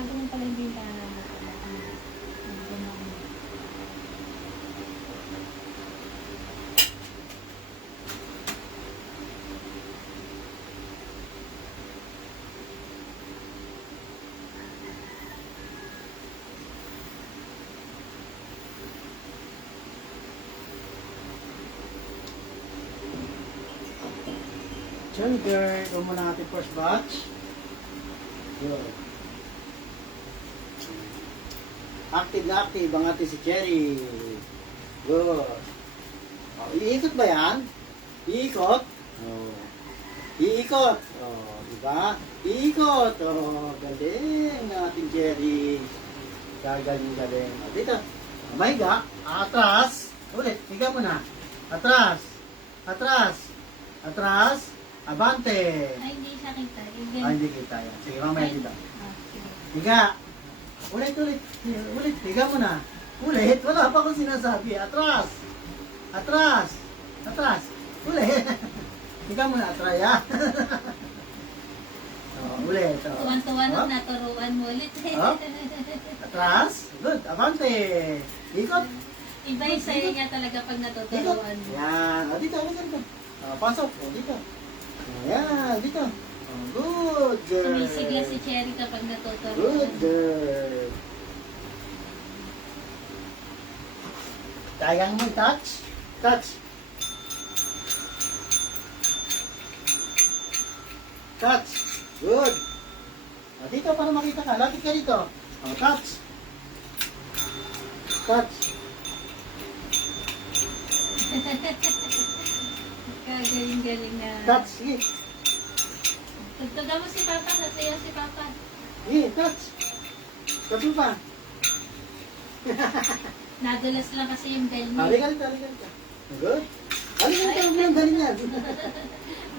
bago mo pala yung bintana mo pala. Sugar, ito muna ating first batch. Yun. Active na active ang ating si Cherry. Good. Oh, iikot ba yan? Iikot? Oh. Iikot. Oh, diba? Iikot. Oh, galing ang ating Cherry. Galing. Oh, dito. Mahiga. Atras. Ulit. Higa mo na. Atras. Abante. Ay, hindi siya kita. Hindi kita yan. Sige, mamaya kita. Okay. Higa. Ulit. Higa mo na. Ulit. Wala pa akong sinasabi. Atras. Ulit. Higa mo na. Atray, ha? Ulit. Tuwan-tuwan at naturuan mo ulit. Atras. Good. Abante. Ikot. Iba yung sa'yo niya talaga pag natuturuan mo. Yan. Dito. Pasok. Dito. Ayan. Dito. Good girl. Sumisigla si Cherry kapag natuturuan. Good girl. Kayang mo touch. Good. Dito para makita ka. Lapit ka dito. Touch. Kagaling-galing na. Touch. Sige. Tugtugan mo si Papa. Nasayaw si Papa. Sige. Touch. Touch mo pa. Nadulas lang kasi yung bell mo. Halika. Good. Halika. Galing yan.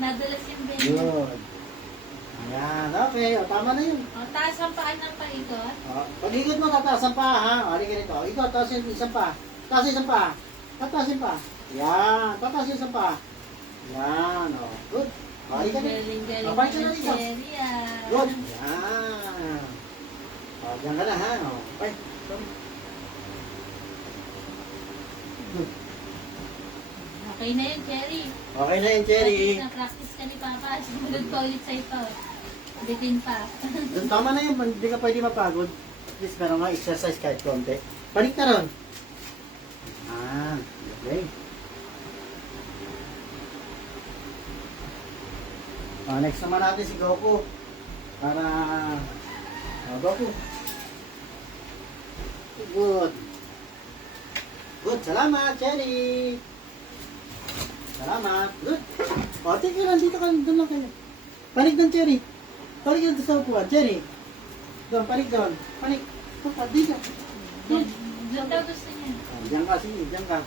Nadulas yung bell mo. Good. Ayan. Okay. Tama na yun. Taas ang paan ng paikot. Pag-ikot mo, tataas ang paa, ha? Halika nito. Ikot, taas yung isang paa. Taas yung isang paa. Yan. Tataas yung isang paa. Yan. Good. Halika nito. Galing-galing Balik ka na na ni dito. Cherry, Good. Yan. Diyan ka na, ha? Okay. Good. Okay na yun, Cherry. Okay na yun, Cherry. Practice ka ni Papa. Sumunod pa ulit sa ito. Ulitin pa. Tama na yun. Hindi ka pwede mapagod. At least meron nga exercise kahit konti. Balik na ron. Okay. Next naman natin si Goku. Para... Goku. Good. Salamat, Cherry. Salamat. Good. Tingnan lang. Dito ka. Doon lang kayo. Panik doon, Cherry. Panik doon sa upuan. Cherry. Doon, panik doon. Panik. Dito. Doon. Diyan daw gusto niya. Diyan ka, sige. Diyan ka.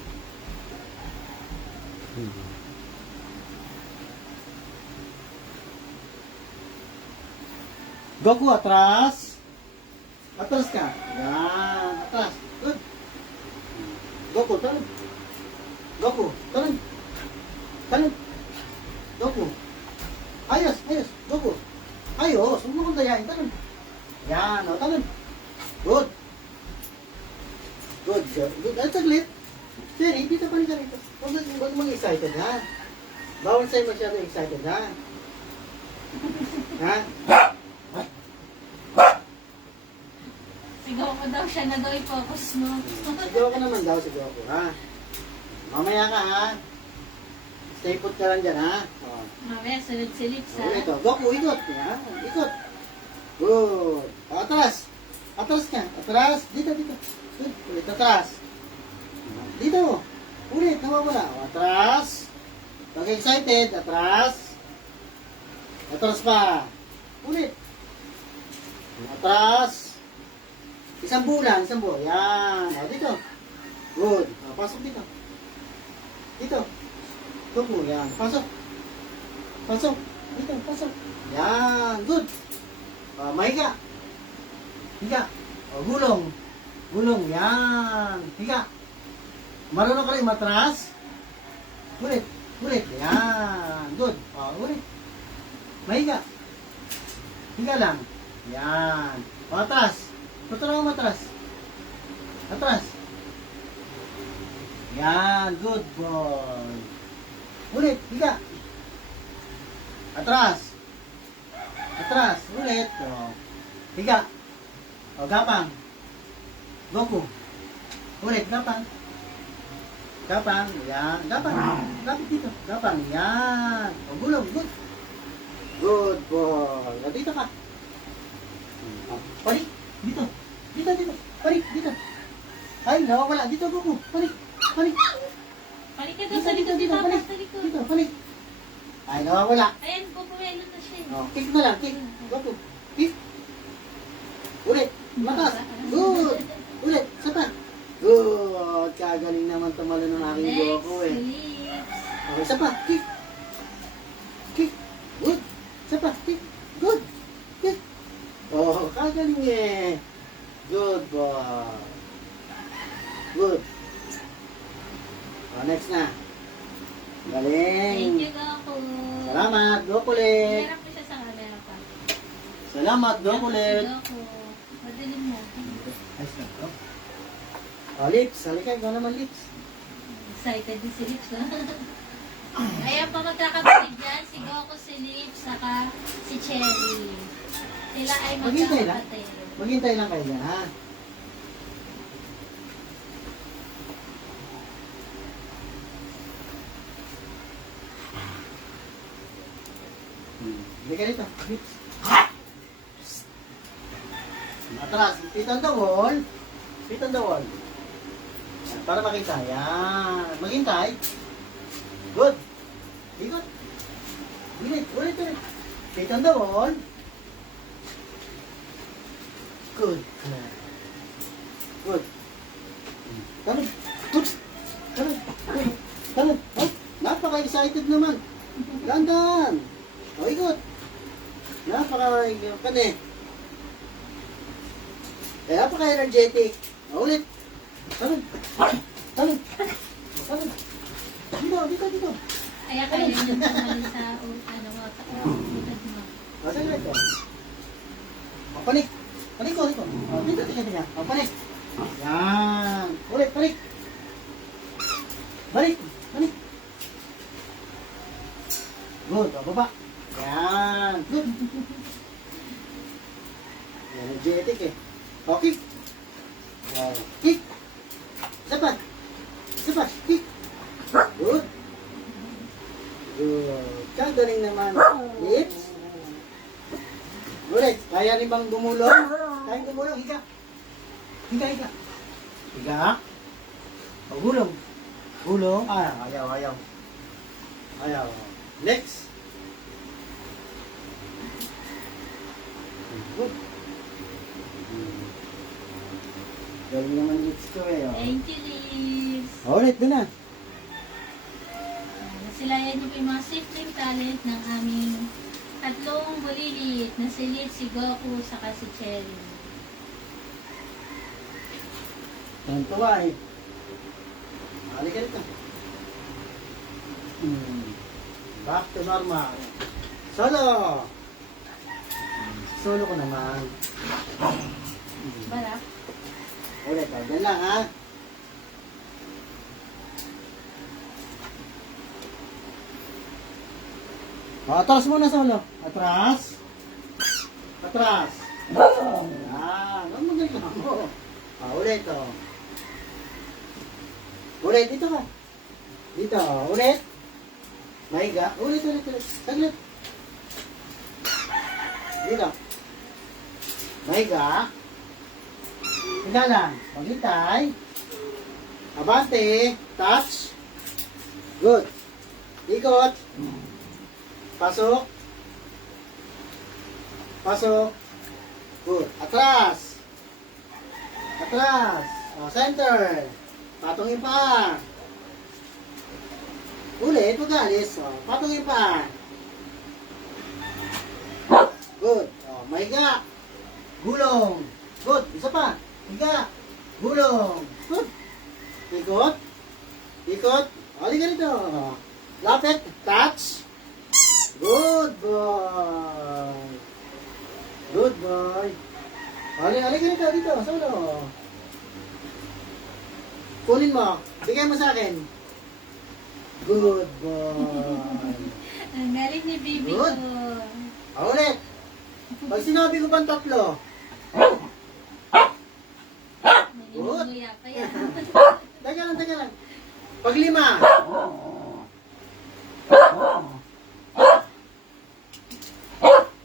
Goku, atras. Atras ka. Yan. Atras. Good. Goku, talon. Talon. Goku. Ayos. Goku. Ayos. Huwag mo kong dayain. Talon. Yan. Talon. Good. At saglit. Cherry, dito pa rin ka rito. Huwag mong excited, ha? Bawal sa'yo masyado excited, ha? Ha? Sigaw ko daw siya na daw i-focus mo. Sigaw ka naman daw, ha? Mamaya ka, ha? Stay put ka lang dyan, ha? Mamaya, sunod si Lips, ha? Ito. Goku, ikot. Yan. Ikot. Good. Atras. Atras ka. Atras. Dito. Good. Ulit, atras. Dito. Ulit, nawawala. Atras. Pag excited, atras. Atras pa. Ulit. Atras. Isang bulan. Yan. Dito. Good. Pasok dito. Dito. Goku, yan. Pasok. Dito, pasok. Yan. Good. Mahiga. Higa. Gulong. Yan. Higa. Marunong ka rin matras. Ulit. Yan. Good. Ulit. Mahiga. Higa lang. Yan. Atras. Tutulungan mo atras. Atras. Yan, good boy. Ulit, higa. Atras. Atras, ulit. O, higa. O, gapang. Goku. Ulit, gapang. Gapang, yan. Gapang. Gapang dito. Gapang, yan. O, gulong, good. Good boy. O, dito ka. O, palik. Dito. Dito, dito. Palik, dito. Ay, nawawala. Dito, Goku. Palik. Palik. Balik ka doon sa likod ni Papa, sa likod. Dito, balik. Ay, nawawala. Ayan, pupumelo na siya. Oh, kick na lang, kick. Goku. Kick. Ulit. Matas. Good. Ulit. Sapa. Good. Kagaling naman tumalo ng aking Next, Goku eh. lips. Okay, sapa. Kick. Kick. Good. Sapa. Kick. Good. Kick. Oh, kagaling eh. Good boy. Good. Oh, next na. Galing. Thank you, Goku. Salamat, Gokulit. Harap mo siya sa camera pa. Salamat, Gokulit. Goku. Madaling mo. Ayos na. Oh, lips. Halika, ikaw naman lips. Excited din si Lips, ha? Ayan pa magkakapatid dyan, si Goku, si Lips, saka si Cherry. Sila ay Maghintay lang. magkakapatid. Maghintay lang kayo dyan, ha? Hindi ka dito. Lips. Atras. Feet on the wall. Feet on the wall. Yan, para makita. Yan. Maghintay. Good. Ikot. Ulit. Ulit. Ulit. Feet on the wall. Good. Good. Talon. Good. Talon. Good. Talon. Oh, napaka-excited naman. Dandan. O, ikot. Napaka-excited ka na eh. Napaka-energetic. O, ulit. Talon. Talon. Talon. Dito, dito, dito. Kaya kaya yung tumali sa ano mo. Utad mo. O, saglit ko. O, panik. Panik ko, panik ko. O, dito, dito, dito. O, panik. Yan. Ulit, panik. Balik. Balik. Good. O, baba. Yan. Good. Energetic eh. O, kick. O, kick. Isa pa. Isa pa. Kick. Good. Good. Kagaling naman. Lips. Ulit. Kaya rin bang gumulong? Kaya gumulong. Higa. Higa, higa. Higa. O, gulong. Gulong. Ayaw, ayaw. Ayaw. Next. Good. Galing naman lips ko eh. Oh. Thank you, Lips. Ulit, doon na. Sila yan yung mga sifting talent ng aming tatlong bulilit na si Lips, si Goku, saka si Cherry. Tuwa eh. Halika rito. Back to normal. Solo! Solo ko naman. Balak. Ulit, dyan lang ha. Atras muna solo. Atras. Atras. Yan. Ang magaling mo. Ulit o. Ulit, dito ka. Dito, ulit. Mahiga. Ulit, ulit, ulit. Saglit. Dito. Mahiga. Higa lang. Maghintay. Abante. Touch. Good. Ikot. Pasok. Pasok. Good. Atras. Atras. O, center. Patungin pa. Ulit, pag-alis. O, patungin pa. Good. O, mahiga. Gulong. Good. Isa pa. Higa. Gulong. Good. Ikot. Ikot. O, halika rito. Lapit. Touch. Good boy. Good boy. Halika dito, solo. Kunin mo. Bigay mo sa akin. Good boy. Ang galing ni Bibi Good. ko. Ulit. Pag sinabi ko pang tatlo. Nanginunguya pa yan. Teka lang. Pag 5.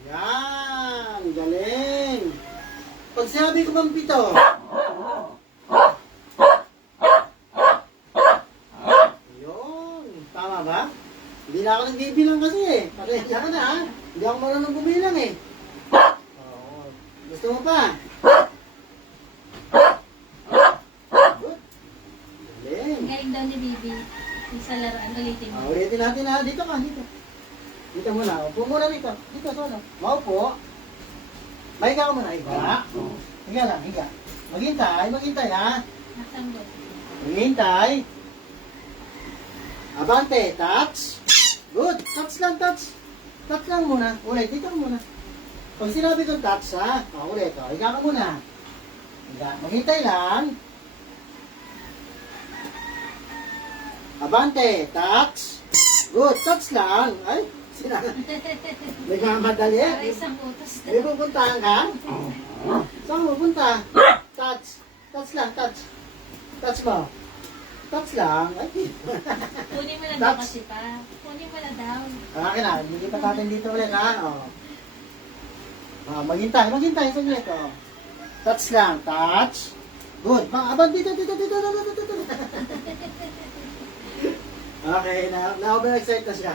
Yan, galing. Pag sinabi ko pang 7. Yun, tama ba? Hindi na ako nagbibilang kasi eh. Pasensya ka na ha. Hindi ako marunong bumilang eh. Oo. Gusto mo pa? Good. Galing. Ang galing daw ni Bibi. Yung sa laruan, ulitin mo. Ulitin natin ha. Dito ka, dito. Dito muna. Upo muna dito. Dito, solo. Maupo. Mahiga ka muna. Higa. Higa lang, higa. Maghintay ha. Nasaan ba? Maghintay. Abante, touch. Good. Touch lang, touch. Touch lang muna. Ulit, dito muna. Pag sinabi kong touch ha. Ulit. Higa ka muna. Higa. Maghintay lang. Abante, touch. Good, touch lang. Ay, sinabi. Nagmamadali. Para isang utos May daw. pupuntahan ka? Saan mo pupunta? Touch. Touch lang, touch. Touch mo. Touch lang. Ay, Kunin mo na daw Touch. kasi pa. Kunin mo na daw. akin na. Hindi pa natin dito ulit, ha? Maghintay. Saglit, Touch lang, touch. Good. Abang, dito. Okay, na-over-excite na siya.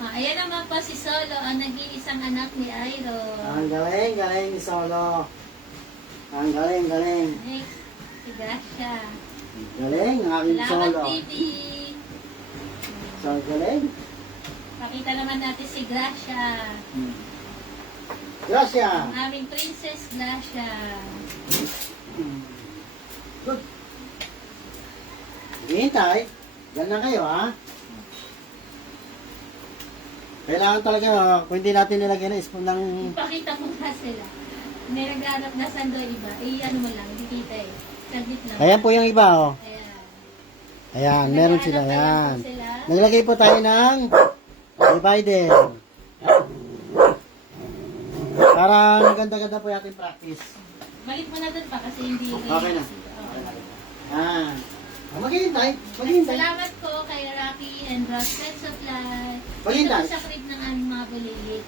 Ayan naman po si Solo, ang nag-iisang anak ni Iron. Ang galing ni Solo. Ang galing. Next, si Gracia. Galing, ang aking Salamat, Solo. Bibi. So, galing. Pakita naman natin si Gracia. Gracia. Ang aming Princess Gracia. Good. Hintay. Ganun kayo, ha? Kailangan talaga, kung hindi natin nilagyan ng spoon ng... Ipakita mo nga sila. May naghanap na sando iba. Ano mo lang, hindi kita eh. Saglit lang. Ayan po yung iba, Ayan. Ayan, meron sila, Naghahanap pa lang ayan. po sila. Naglagay po tayo ng divider. Para maganda-ganda po yung ating practice. Balik mo na dun pa kasi hindi... Okay na. Ah. Maghihintay. Salamat po kay Rocky and Ross Pet Supply. Dito Maghintay. po sa crib ng aming mga bulilit.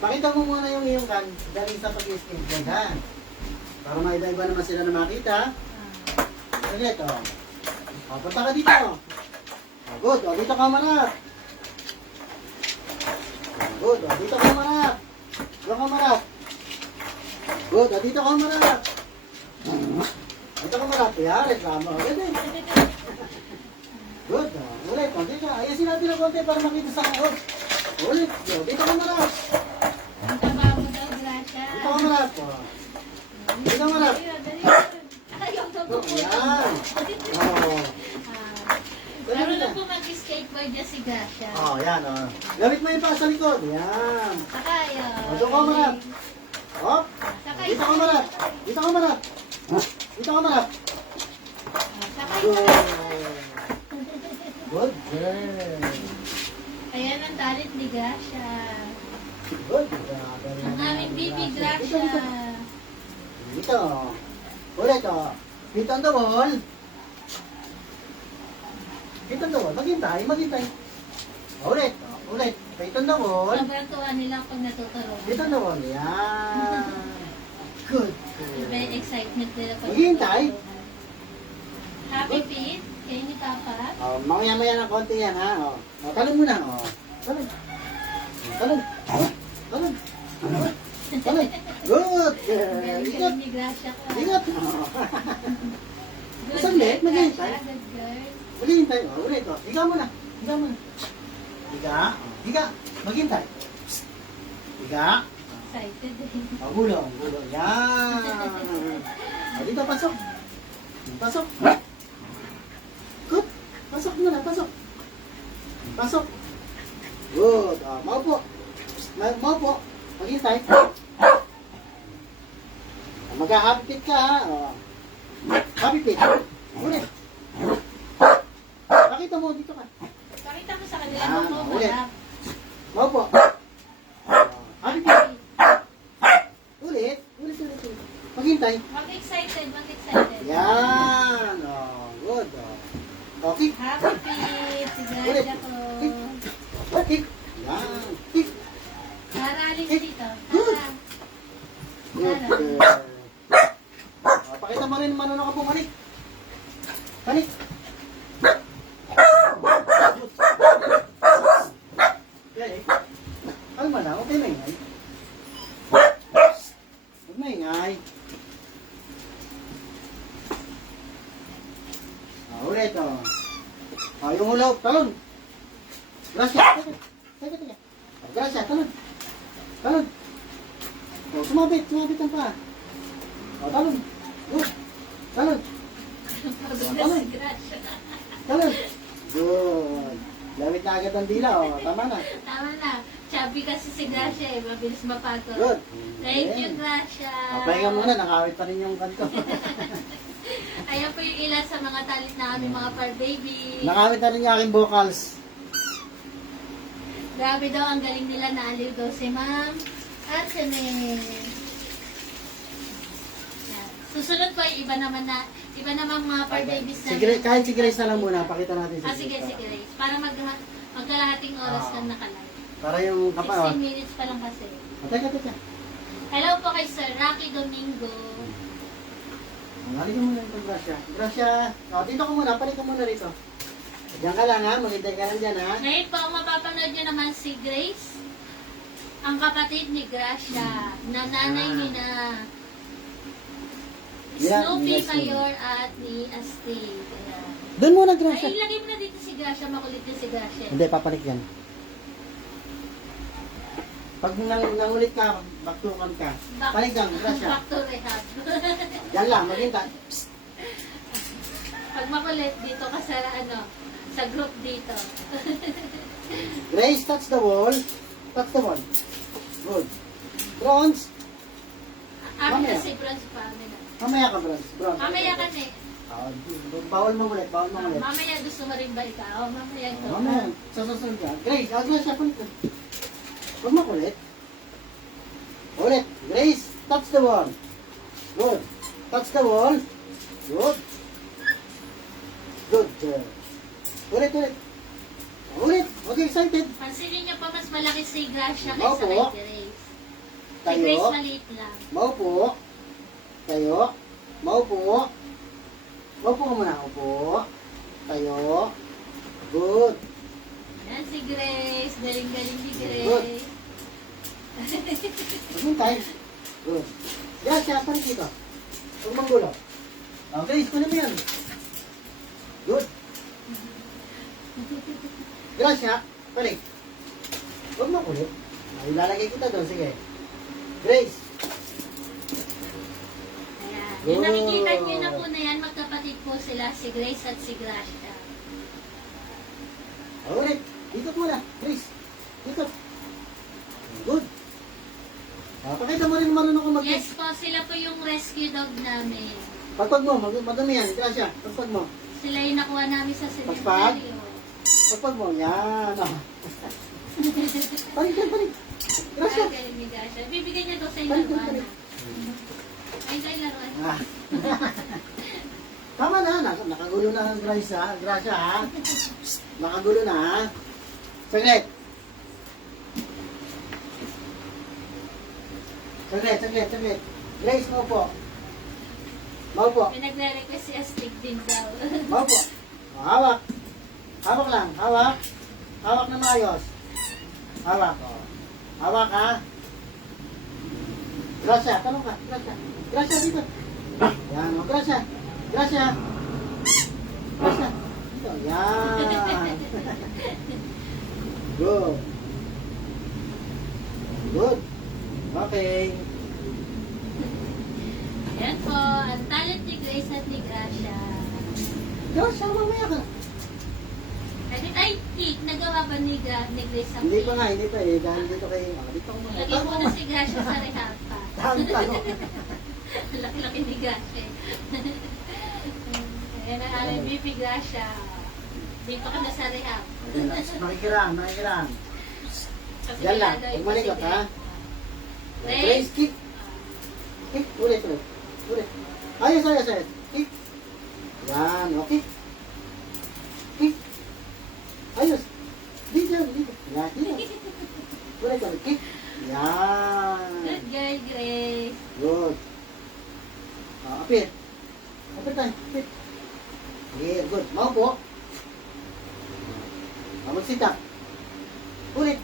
Pakita mo muna yung iyong kan, galing sa pag-skin vlog, ha? Para maiba-iba naman sila na makita. Saglit, punta ka dito. Good, dito ka marap. Good, dito ka marap. Dito ka marap. Good, dito ka marap. Dito ka marap. Yan, reklamo. Ganda eh. Good, ulit. Dito ka. Ayasin natin ng konti para makita sa kaot. Ulit, dito ka marap. Ang taba mo daw, Gracia. Dito ka marap. Dito ka marap. Ayaw daw po po. Yan. Oh. Meron na po mag-skateboard niya si Gracia. Yan, Gamit mo yung paa sa likod. Yan. Sakay, Dito ka marap. Hop. Sakay, Dito ka marap. Dito ka marap. Dito ka marap. Sakay, Good. sakay. Good girl. Ayan ang talent ni Gracia. Good. Ang aming baby Gracia. Dito. Ulit, Dito on the wall. Dito on the wall. Maghintay. Ulit. Dito on the wall. Sobrang tuwa nila pag natuturo. Dito on the wall. Yan. Good. May excitement nila pag Maghintay. natuturuan. Happy feet? Kayo ni Papa? Mamaya-maya ng konti yan, ha? Talon muna, Talon. Talon. Good. Galing Ikot. ni Gracia ko. Ikot. Good Saglit, girl, maghintay. Gracia. Good girl. Maghintay. Ulit, Higa muna. Higa. Maghintay. Higa. Excited eh. Gulong. Yan. Dito, pasok. Good. Pasok muna, pasok. Good. Maupo. Maghintay. Mag-happy feet ka ha. Oh. Happy feet. Ulit. Pakita mo, dito ka. Pakita mo sa kanila Yan, mo ulit. malap. Maupo. Happy feet. Ulit. Ulit. Maghintay. Mag-excited, mag-excited. Yan. Oh, good. Oh. Okay. Happy feet, si Ulit. Gracia ko. Okay. Yan. Kick. Tara, alis dito. Tara. Good. Pakita mo rin marunong ka bumalik. Balik. Okay. Kalma na. Okay, maingay. Huwag maingay. Ulit, oh. Yung hulaw, talon. Gracia. Teka. Gracia, talon. Talon. Oh, sumabit ang paa. Oh, talon. Good. Talon. Pagod si Gracia. Talon. Good. Lamit na agad ang dila, oh. Tama na. Tama na. Chubby kasi si Gracia eh. Mabilis mapagod. Good. Thank you, Gracia. Pahinga muna, nakawit pa rin yung kanto. Ayan po yung ilan sa mga talit na aming mga par baby. Nakawit na rin yung aking vocals. Grabe daw, ang galing nila na aliw daw si Ma'am Anthony. Yan. Susunod po, iba naman mga par babies na. Kahit si Grace na lang muna, pakita natin si Sige, Grace. Para magkalahating oras kang nakalay. Para yung 16 minutes pa lang kasi. Teka. Hello po kay Sir Rocky Domingo. Halika muna ito, Gracia. Gracia, dito ka muna, palik ka muna rito. Diyan ka lang ha, maghintay ka lang dyan ha. Ngayon po, ang mapapanood nyo naman si Grace, ang kapatid ni Gracia, na nanay ni na Snoopy Yes, Mayor at ni Asti. Kaya, Doon muna, Gracia. ay, ilagay mo na dito si Gracia, makulit din si Gracia. Hindi, papalik yan. Pag nangulit ka, baktukan ka. Palik lang, Gracia. Back to rehab. Yan lang, maghintay. Pag makulit, dito ka sa group dito. Grace, touch the wall. Touch the wall. Good. Bronze. Amin Mamaya. na si Bronze pa, amin na. Mamaya ka, bronze. Mamaya ka na eh. Bawal mangulit, bawal mangulit. Mamaya gusto mo rin ba ikaw? Mamaya ito. Mamaya, sa susunod ka. Grace, Gracia, kulit ka. Huwag makulit. Ulit. Grace, touch the wall. Good. Touch the wall. Good. Good. Ulit. Ulit. Okay, excited. Pansinin niyo pa, mas malaki si Gracia kaysa Maupo. kay Grace. Si Tayo. Grace maliit lang. Maupo. Tayo. Maupo. Maupo ka muna. Upo. Tayo. Good. Yan si Grace. Galing-galing si Grace. Good. Maghintay. Good. Gracia, parik dito. Huwag manggulo. Grace, kunin mo yan. Good. Gracia, balik. Huwag mo kulit. Ilalagay kita doon, sige. Grace. Ayan. Good. Yung nakikita niyo na po na yan, magkapatid po sila, si Grace at si Gracia. Ulit. Dito muna. Grace. Dito. Good. Pakita mo rin marunong ko mag- Yes po, sila po yung rescue dog namin. Pagpag mo, madumi yan. Gracia, pagpag mo. Sila yung nakuha namin sa Pagpag? cemetery. Pagpag mo. Yan. Balik. Gracia. Ay, galing ni Gracia. Bibigyan niya daw sa Balik. laruan. Ay, sa laruan. Ah. Tama na. Nakagulo na ang Gracia. Gracia, ha? Nakagulo na, ha? Saglit. Grace, maupo. Pinagre-request si Astig din daw. Maupo. Hawak. Hawak lang. Hawak. Hawak na maayos. Hawak. Hawak, ha? Gracia, tanong ka. Gracia, dito. Yan, Gracia. Dito, yan. Good. Okay. Yan po, ang talent ni Grace at ni Gracia. Gracia, mamaya ka. Ay, nagawa ba ni Grace ang Hindi pa eh. Dahil dito kay... dito ko muna. Lagyan mo na si Gracia sa rehab pa. Tanong. Laki-laki ni Gracia. Ayan ang aming BP Gracia. Dito ka na sa rehab. Makikirang, makikirang. Kasi Yan lang, wala daw yung umalikot ha. Race. Race, kick. Kick, ulit, ulit. Ulit. Ayos, ayos, ayos. Kick. Yan, okay. Kick. Ayos. Dito, dito. Yan, dito. Ulit, ulit. Kick. Yan. Good girl, Grace. Good. Apir. Apir tayo. Apir. Yeah, good. Maupo. Mag-sit up. Ulit.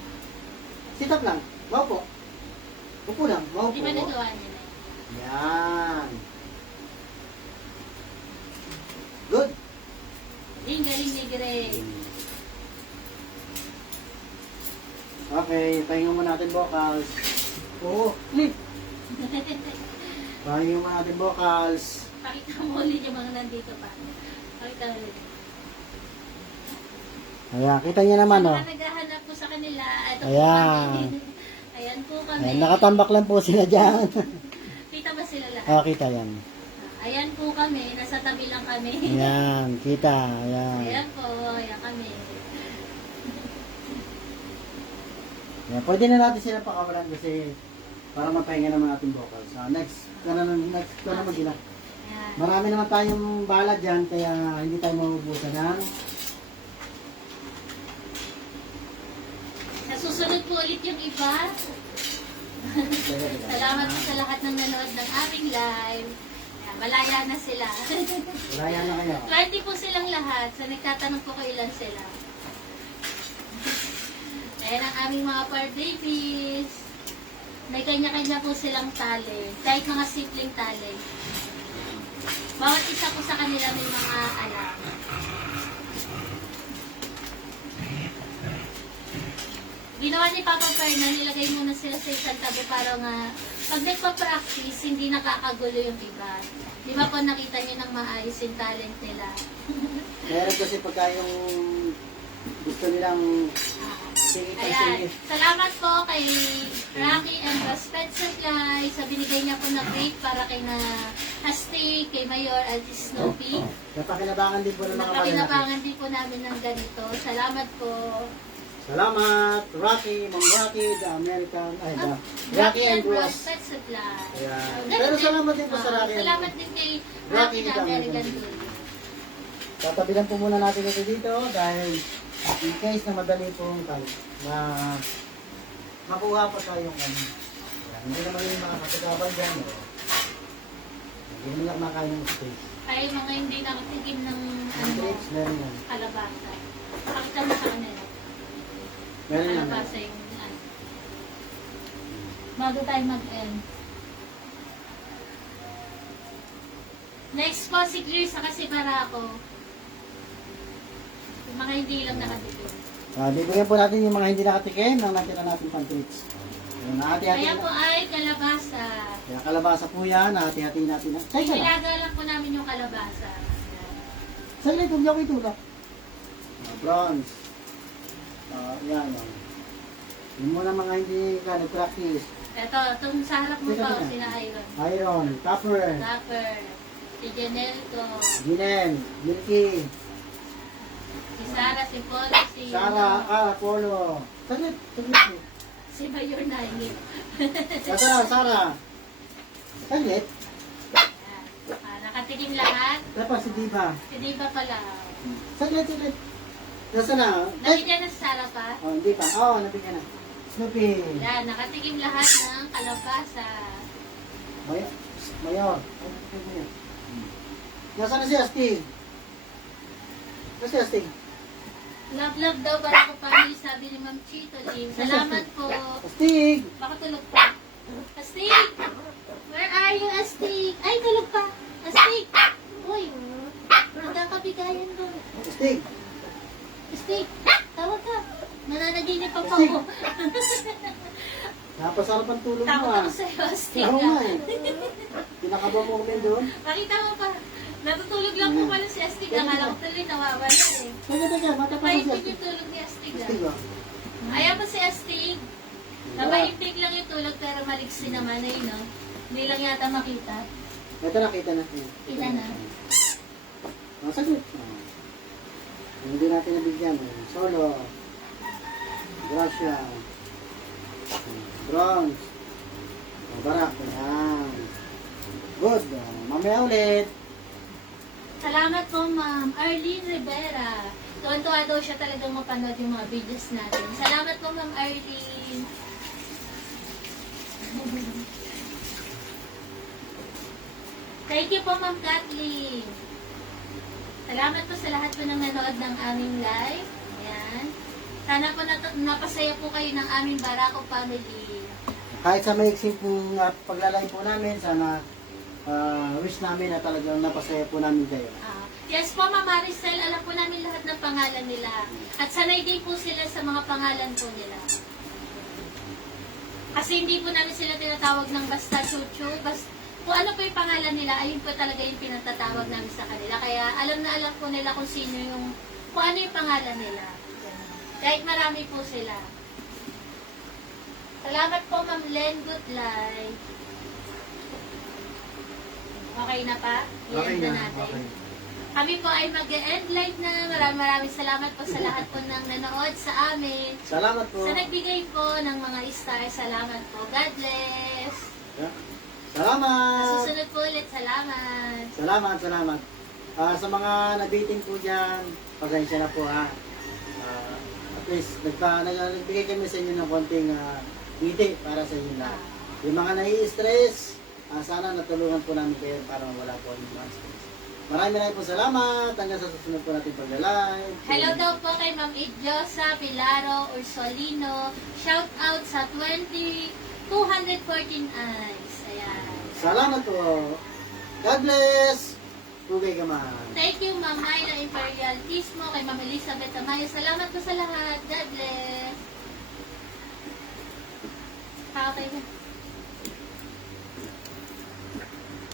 Sit up lang. Maupo. Upo lang. Maupo. Di ba nagawa niya na? Yan. Good. Yung galing ni Grace. Okay, pahinga mo natin vocals. Oo. Ulit. Pahinga mo natin vocals. Pakita mo ulit yung mga nandito pa. Pakita mo ulit. Ayan, kita niyo naman, Sa oh. mga naghahanap po sa kanila, ito po Ayan. kami. Ayan po kami. Ayan, nakatambak lang po sila dyan. Kita ba sila lahat? Oh, kita yan. Ayan po kami, nasa tabi lang kami. Ayan, kita. Ayan. Ayan po, ayan kami. Ayan, pwede na natin sila pakawalan kasi para mapahinga naman ating vocals. Next ka naman sila. Ayan. Marami naman tayong bala dyan, kaya hindi tayo mabubusan ng Nasusunod po ulit yung iba. Salamat po sa lahat ng nanood ng aming live. Ayan, malaya na sila. Wala na kayo. 20 po silang lahat. So, nagtatanong po kung ilan sila. Ayan ang aming mga par babies. May kanya-kanya po silang talent. Kahit mga simpleng talent. Bawat isa po sa kanila may mga alam. Ginawa ni Papa Per na nilagay muna sila sa isang tabi para nga pag nagpa-practice, hindi nakakagulo yung iba. Di ba po nakita niyo ng maayos yung talent nila? Meron kasi pagka yung gusto nilang Ayan. Salamat po kay Rocky and Ross Pet Supply sa binigay niya po na crate para kay na Astig, kay Mayor at Snoopy. napakinabangan din po ng mga malalaki. Napakinabangan din po namin ng ganito. Salamat po. Salamat, Rocky, Ma'am Rocky, the American, Rocky and Ross. Pet Supply. Ayan. Pero salamat din po sa Rocky and Salamat din kay Rocky Rocky the the American American. Bull. Tatabilan po muna natin ito dito dahil in case na madali pong makuha po tayong ano. Ayan, hindi naman yung mga kasagabal dyan. Hindi naman lang makain ng space. Ay, mga hindi nakatikim ng Ang grapes, meron yan. kalabasa. Pakita mo sa kanila. Meron yan. Kalabasa yung bago tayo mag-end. Next po si Clear sa kasi para ako. Yung mga hindi lang nakatikim. Bibigyan po natin yung mga hindi nakatikim ng natira natin pang treats. Yung hati-hati Kaya po ay kalabasa. Kaya kalabasa po yan, hati-hati natin. Say ka lang. Ilaga lang po namin yung kalabasa. Saglit, huwag niyo ako itulak. Bronze. Yan. Yung muna mga hindi ka nag-practice. Ito, itong sa harap mo Teka, pa, teka. sila Iron. Iron, Copper, Dapper, si Janelco, Ginen, Milky, si Sarah, si Polo, si Sarah, Apollo. Saglit, saglit. si Mayor Nainip. Sarah. Saglit. Nakatikim lahat. Tapos si Diva. Hindi ba pala? Saglit. Nasaan na? Nabigyan na si Sarah pa? Oh, hindi pa. Oh, nabigyan na. Snoopy. Yan, nakatikim lahat ng kalabasa. Mayor. Nasaan na si Astig? Nasaan si Astig? Love daw para ko family, sabi ni Ma'am Chito Lim. Salamat po. Astig! Baka tulog pa. Astig! Where are you, Astig? Ay, tulog pa. Astig! Uy, magkakabigayan ko. Astig! Astig, tawag ka. Nananaginip pa ako. Napasarap ang tulog mo Takot ah. ako sa'yo, Astig. Oo nga eh. Pinakaba mo kami doon. Makita mo pa. Natutulog lang po pala si Astig. Akala ko tuloy nawawala eh. Teka, mata pa mo si Napahintig Astig. yung tulog ni Astig Astig ah. oh. Ayaw pa si Astig. Napahintig lang yung tulog pero maliksi naman eh, no? Hindi lang yata makita. Ito nakita na. Kita na. Sagot. Hindi natin nabigyan. Solo. Gracia. Bronze. Barak. Yan. Good. Mamaya ulit. Salamat po, Ma'am Arlene Rivera. Tuwan-tuwa daw siya talagang mapanood yung mga videos natin. Salamat po, Ma'am Arlene. Thank you po, Ma'am Kathleen. Salamat po sa lahat po ng nanood ng aming live. Ayan. Sana po napasaya po kayo ng aming Barako family. Kahit sa maiksing pong paglalay po namin, sana wish namin na talagang napasaya po namin kayo. Yes po, Ma'am Maricel, alam po namin lahat ng pangalan nila. At sanay din po sila sa mga pangalan po nila. Kasi hindi po namin sila tinatawag ng basta chuchu, kung ano po yung pangalan nila, ayun po talaga yung pinatatawag namin sa kanila. Kaya alam na alam po nila kung sino yung, kung ano yung pangalan nila. Kahit marami po sila. Salamat po, Ma'am Len Goodlay. Okay na pa? I-end na natin. Okay. Kami po ay mag-end live na. Maraming salamat po sa lahat po ng nanood sa amin. Salamat po. Sa nagbigay po ng mga stars, salamat po. God bless. Yeah. Salamat. Susunod po ulit, salamat. Salamat. Sa mga nabiting po dyan, pasensya na po ha. At least, nagbigay kami sa inyo ng konting ngiti para sa inyo lahat. Yung mga nai-stress, sana natulungan po namin kayo para wala po yung mga stress. Maraming po salamat. Hanggang sa susunod po natin pag-live. Hello daw po kay Ma'am Idjosa Pilaro Ursolino. Shout out sa 214 eyes. Ayan. Salamat po. God bless. Pugay ka man. Thank you, Ma'am Naila Imperial Tismo, kay Ma'am Elizabeth Amaya. Salamat po sa lahat. God bless. Okay.